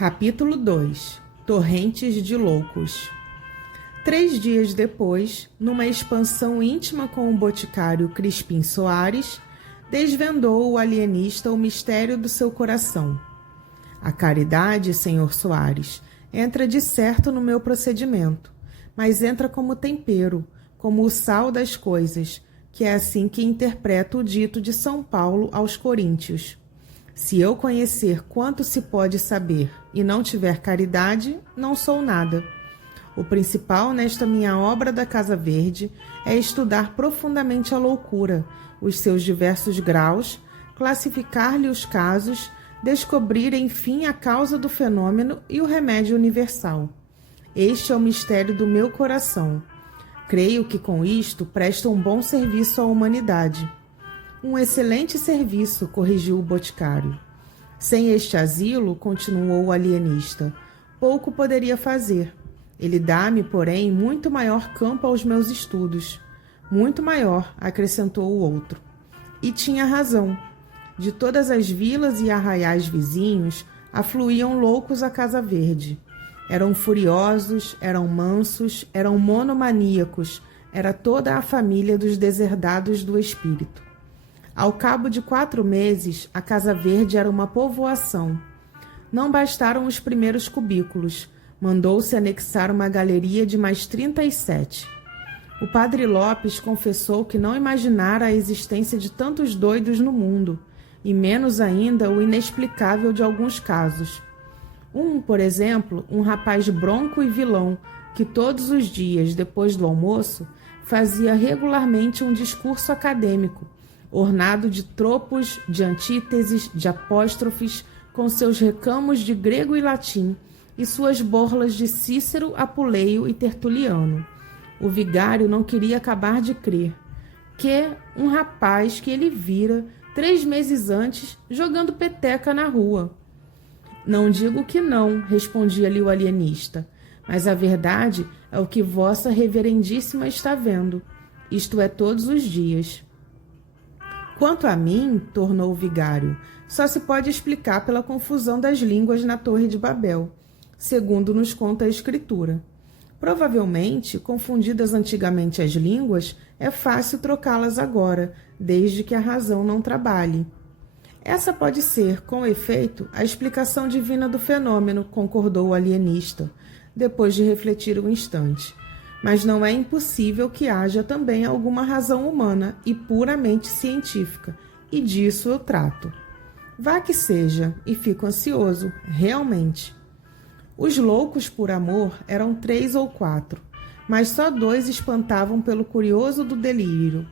Capítulo 2 Torrentes de Loucos. 3 dias depois, numa expansão íntima com o boticário Crispim Soares, desvendou o alienista o mistério do seu coração. A caridade, Sr. Soares, entra de certo no meu procedimento, mas entra como tempero, como o sal das coisas, que é assim que interpreto o dito de São Paulo aos Coríntios. Se eu conhecer quanto se pode saber e não tiver caridade, não sou nada. O principal nesta minha obra da Casa Verde é estudar profundamente a loucura, os seus diversos graus, classificar-lhe os casos, descobrir, enfim, a causa do fenômeno e o remédio universal. Este é o mistério do meu coração. Creio que com isto presto um bom serviço à humanidade. Um excelente serviço, corrigiu o boticário. Sem este asilo, continuou o alienista, pouco poderia fazer. Ele dá-me, porém, muito maior campo aos meus estudos. Muito maior, acrescentou o outro. E tinha razão. De todas as vilas e arraiais vizinhos, afluíam loucos à Casa Verde. Eram furiosos, eram mansos, eram monomaníacos, era toda a família dos deserdados do espírito. Ao cabo de 4 meses, a Casa Verde era uma povoação. Não bastaram os primeiros cubículos. Mandou-se anexar uma galeria de mais 37. O padre Lopes confessou que não imaginara a existência de tantos doidos no mundo, e menos ainda o inexplicável de alguns casos. Por exemplo, um rapaz bronco e vilão, que todos os dias, depois do almoço, fazia regularmente um discurso acadêmico, ornado de tropos, de antíteses, de apóstrofes, com seus recamos de grego e latim e suas borlas de Cícero, Apuleio e Tertuliano. O vigário não queria acabar de crer que um rapaz que ele vira 3 meses antes jogando peteca na rua. Não digo que não, respondia-lhe o alienista, mas a verdade é o que vossa reverendíssima está vendo. Isto é todos os dias. Quanto a mim, tornou o vigário, só se pode explicar pela confusão das línguas na Torre de Babel, segundo nos conta a Escritura. Provavelmente, confundidas antigamente as línguas, é fácil trocá-las agora, desde que a razão não trabalhe. Essa pode ser, com efeito, a explicação divina do fenômeno, concordou o alienista, depois de refletir um instante. Mas não é impossível que haja também alguma razão humana e puramente científica, e disso eu trato. Vá que seja, e fico ansioso, realmente. Os loucos por amor eram 3 ou 4, mas só 2 espantavam pelo curioso do delírio.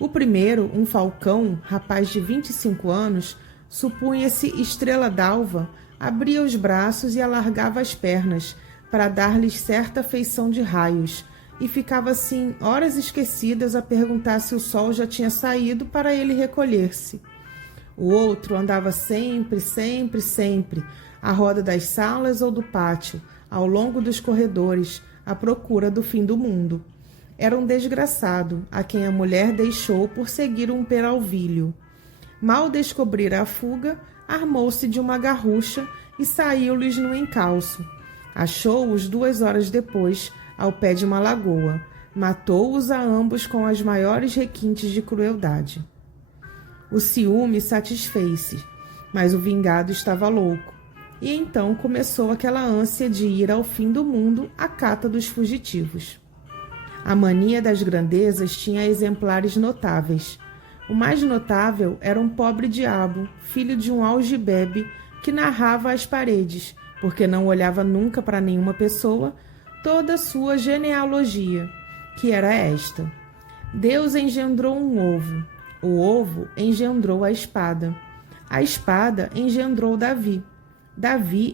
O primeiro, um falcão, rapaz de 25 anos, supunha-se estrela d'alva, abria os braços e alargava as pernas, para dar-lhes certa feição de raios, e ficava assim horas esquecidas a perguntar se o sol já tinha saído para ele recolher-se. O outro andava sempre, à roda das salas ou do pátio, ao longo dos corredores, à procura do fim do mundo. Era um desgraçado, a quem a mulher deixou por seguir um peralvilho. Mal descobrira a fuga, armou-se de uma garrucha e saiu-lhes no encalço. Achou-os 2 horas depois, ao pé de uma lagoa. Matou-os a ambos com as maiores requintes de crueldade. O ciúme satisfez-se, mas o vingado estava louco. E então começou aquela ânsia de ir ao fim do mundo à cata dos fugitivos. A mania das grandezas tinha exemplares notáveis. O mais notável era um pobre diabo, filho de um algibebe, que narrava às paredes, porque não olhava nunca para nenhuma pessoa, toda a sua genealogia, que era esta. Deus engendrou um ovo, o ovo engendrou a espada engendrou Davi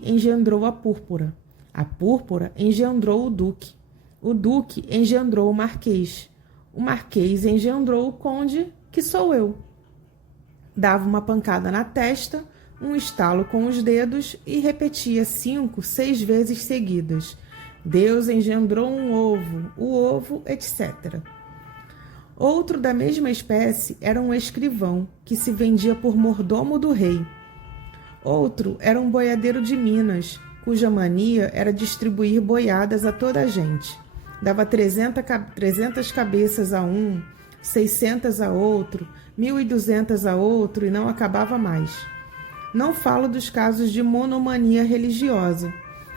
engendrou a púrpura engendrou o duque engendrou o marquês engendrou o conde, que sou eu. Dava uma pancada na testa, um estalo com os dedos e repetia 5, 6 vezes seguidas. Deus engendrou um ovo, o ovo, etc. Outro da mesma espécie era um escrivão, que se vendia por mordomo do rei. Outro era um boiadeiro de Minas, cuja mania era distribuir boiadas a toda a gente. Dava 300 cabeças a um, 600 a outro, 1.200 a outro e não acabava mais. Não falo dos casos de monomania religiosa.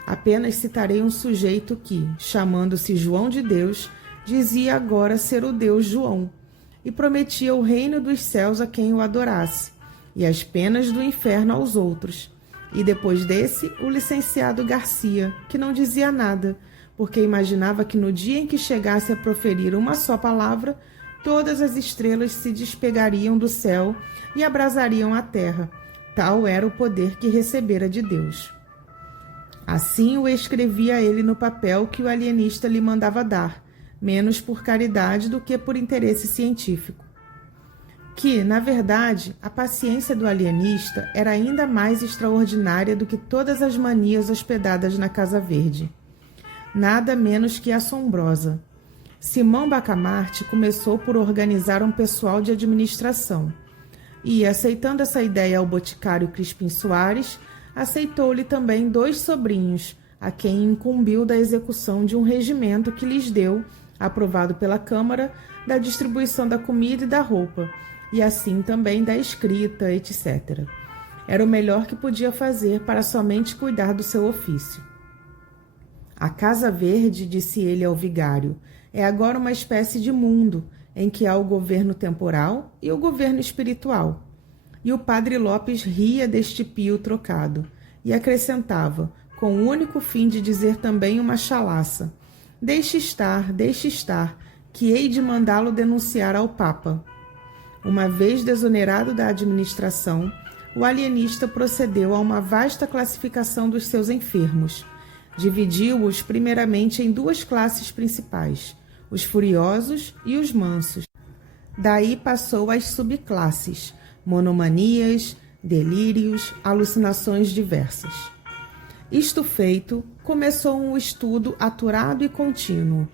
Apenas citarei um sujeito que, chamando-se João de Deus, dizia agora ser o Deus João e prometia o reino dos céus a quem o adorasse e as penas do inferno aos outros. E depois desse, o licenciado Garcia, que não dizia nada, porque imaginava que no dia em que chegasse a proferir uma só palavra, todas as estrelas se despegariam do céu e abrasariam a terra. Tal era o poder que recebera de Deus. Assim o escrevia ele no papel que o alienista lhe mandava dar, menos por caridade do que por interesse científico. Que, na verdade, a paciência do alienista era ainda mais extraordinária do que todas as manias hospedadas na Casa Verde. Nada menos que assombrosa. Simão Bacamarte começou por organizar um pessoal de administração e, aceitando essa ideia ao boticário Crispim Soares, aceitou-lhe também 2 sobrinhos, a quem incumbiu da execução de um regimento que lhes deu, aprovado pela Câmara, da distribuição da comida e da roupa, e assim também da escrita, etc. Era o melhor que podia fazer para somente cuidar do seu ofício. A Casa Verde, disse ele ao vigário, é agora uma espécie de mundo, em que há o governo temporal e o governo espiritual. E o padre Lopes ria deste pio trocado, e acrescentava, com o único fim de dizer também uma chalaça, deixe estar, que hei de mandá-lo denunciar ao Papa. Uma vez desonerado da administração, o alienista procedeu a uma vasta classificação dos seus enfermos. Dividiu-os primeiramente em 2 classes principais, os furiosos e os mansos. Daí passou às subclasses, monomanias, delírios, alucinações diversas. Isto feito, começou um estudo aturado e contínuo.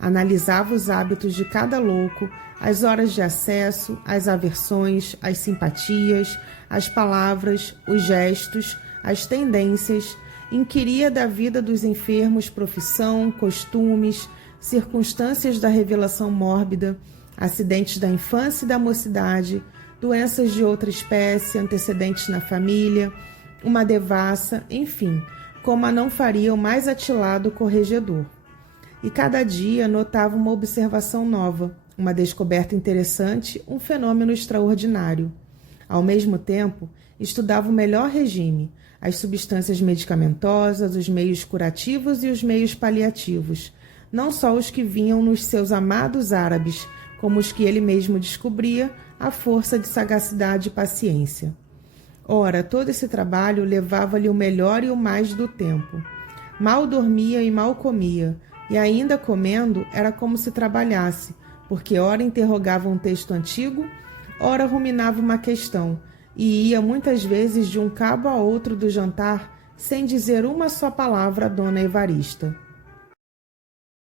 Analisava os hábitos de cada louco, as horas de acesso, as aversões, as simpatias, as palavras, os gestos, as tendências, inquiria da vida dos enfermos profissão, costumes, circunstâncias da revelação mórbida, acidentes da infância e da mocidade, doenças de outra espécie, antecedentes na família, uma devassa, enfim, como a não faria o mais atilado corregedor. E cada dia notava uma observação nova, uma descoberta interessante, um fenômeno extraordinário. Ao mesmo tempo, estudava o melhor regime, as substâncias medicamentosas, os meios curativos e os meios paliativos, não só os que vinham nos seus amados árabes, como os que ele mesmo descobria à força de sagacidade e paciência. Ora, todo esse trabalho levava-lhe o melhor e o mais do tempo. Mal dormia e mal comia, e ainda comendo era como se trabalhasse, porque ora interrogava um texto antigo, ora ruminava uma questão, e ia muitas vezes de um cabo a outro do jantar sem dizer uma só palavra a dona Evarista.